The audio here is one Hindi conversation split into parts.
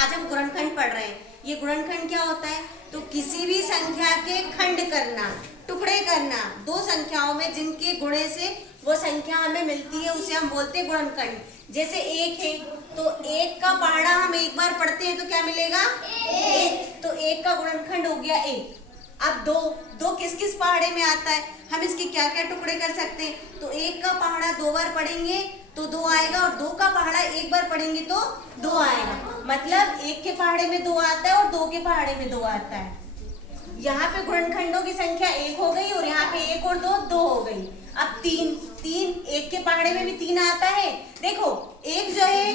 आज हम गुणनखंड पढ़ रहे हैं। ये गुणनखंड क्या होता है? तो किसी भी संख्या के खंड करना, टुकड़े करना, दो संख्याओं में जिनके गुणे से वो संख्या हमें मिलती है उसे हम बोलते हैं गुणनखंड। जैसे एक है तो एक का पहाड़ा हम एक बार पढ़ते हैं तो क्या मिलेगा? एक। तो एक का गुणनखंड हो गया एक। अब दो, दो किस किस पहाड़े में आता है, हम इसके क्या क्या टुकड़े कर सकते हैं? तो एक का पहाड़ा दो बार पढ़ेंगे तो दो आएगा, और दो का पहाड़ा एक बार पढ़ेंगे तो दो आएगा। मतलब एक के पहाड़े में दो आता है और दो के पहाड़े में दो आता है। यहाँ पे गुणनखंडों की संख्या एक हो गई और यहाँ पे एक और दो, दो हो गई। अब तीन, तीन एक के पहाड़े में भी तीन आता है। देखो एक जो है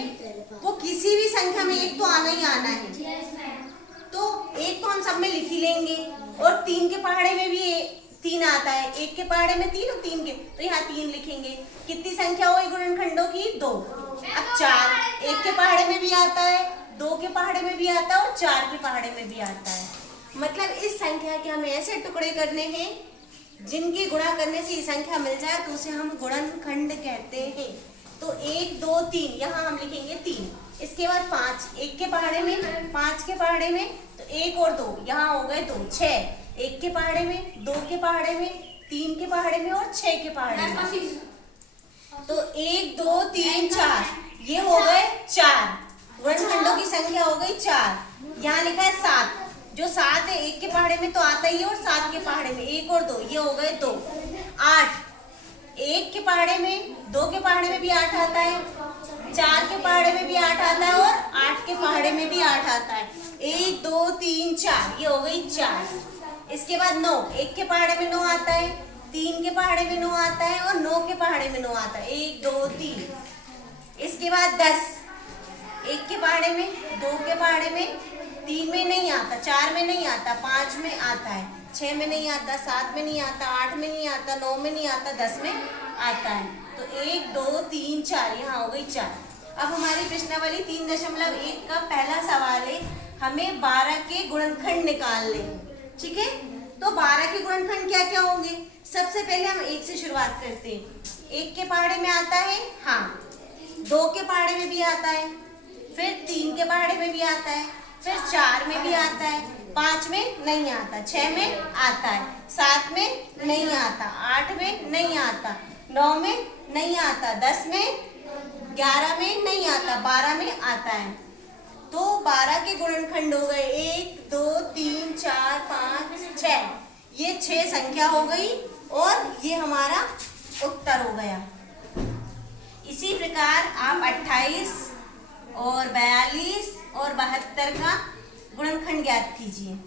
वो किसी भी संख्या में एक तो आना ही आना है, तो एक तो हम सब में लिख ही लेंगे। और तीन के पहाड़े में भी तीन आता है, एक के पहाड़े में तीन और तीन के, तो यहाँ तीन लिखेंगे। कितनी संख्या हुई गुणनखंडों की? दो। अब चार एक के पहाड़े में भी आता है, दो के पहाड़े में भी आता है और चार के पहाड़े में भी आता है। मतलब इस संख्या के हमें ऐसे टुकड़े करने हैं जिनकी गुणा करने से ये संख्या मिल जाए तो उसे हम गुणनखंड कहते हैं। तो एक दो तीन यहाँ हम लिखेंगे तीन। इसके बाद पाँच एक के पहाड़े में, पाँच के पहाड़े में तो एक और दो, यहाँ हो गए दो। छह एक के पहाड़े में, दो के पहाड़े में, तीन के पहाड़े में और छह के पहाड़े में। तो एक दो तीन चार, ये हो गए चार। गुणनखंडों की संख्या हो गई चार। यहाँ लिखा है सात, जो सात है एक के पहाड़े में तो आता ही है और सात के पहाड़े में एक और दो, ये हो गए दो। आठ एक के पहाड़े में, दो के पहाड़े में भी आठ आता है, चार के पहाड़े में भी आठ आता है और आठ के पहाड़े में भी आठ आता है। एक दो तीन चार, ये हो गई चार। इसके बाद नौ एक के पहाड़े में नौ आता है, तीन के पहाड़े में नौ आता है और नौ के पहाड़े में नौ आता है। एक दो तीन। इसके बाद 10 एक के पहाड़े में, दो के पहाड़े में, तीन में नहीं आता, चार में नहीं आता, पाँच में आता है, छह में नहीं आता, सात में नहीं आता, आठ में नहीं आता, नौ में नहीं आता, 10 में आता है। तो एक दो तीन चार, यहाँ हो गई चार। अब हमारी प्रश्नावली 3.1 का पहला सवाल है, हमें 12 के गुणनखंड निकालने। ठीक है, तो 12 के गुणनखंड क्या क्या होंगे? सबसे पहले हम एक से शुरुआत करते हैं। एक के पहाड़े में आता है, हाँ, दो के पहाड़े में भी आता है, फिर तीन के पहाड़े में भी आता है, फिर चार में भी आता है, पाँच में नहीं आता, छह में आता है, सात में नहीं आता, आठ में नहीं आता, नौ में नहीं आता, 10 में, 11 में नहीं आता, 12 में आता है। तो 12 के गुणनखंड हो गए 1 2 3 4 5 6। ये 6 संख्या हो गई और ये हमारा उत्तर हो गया। इसी प्रकार आप 28 और 42 और 72 का गुणनखंड ज्ञात कीजिए।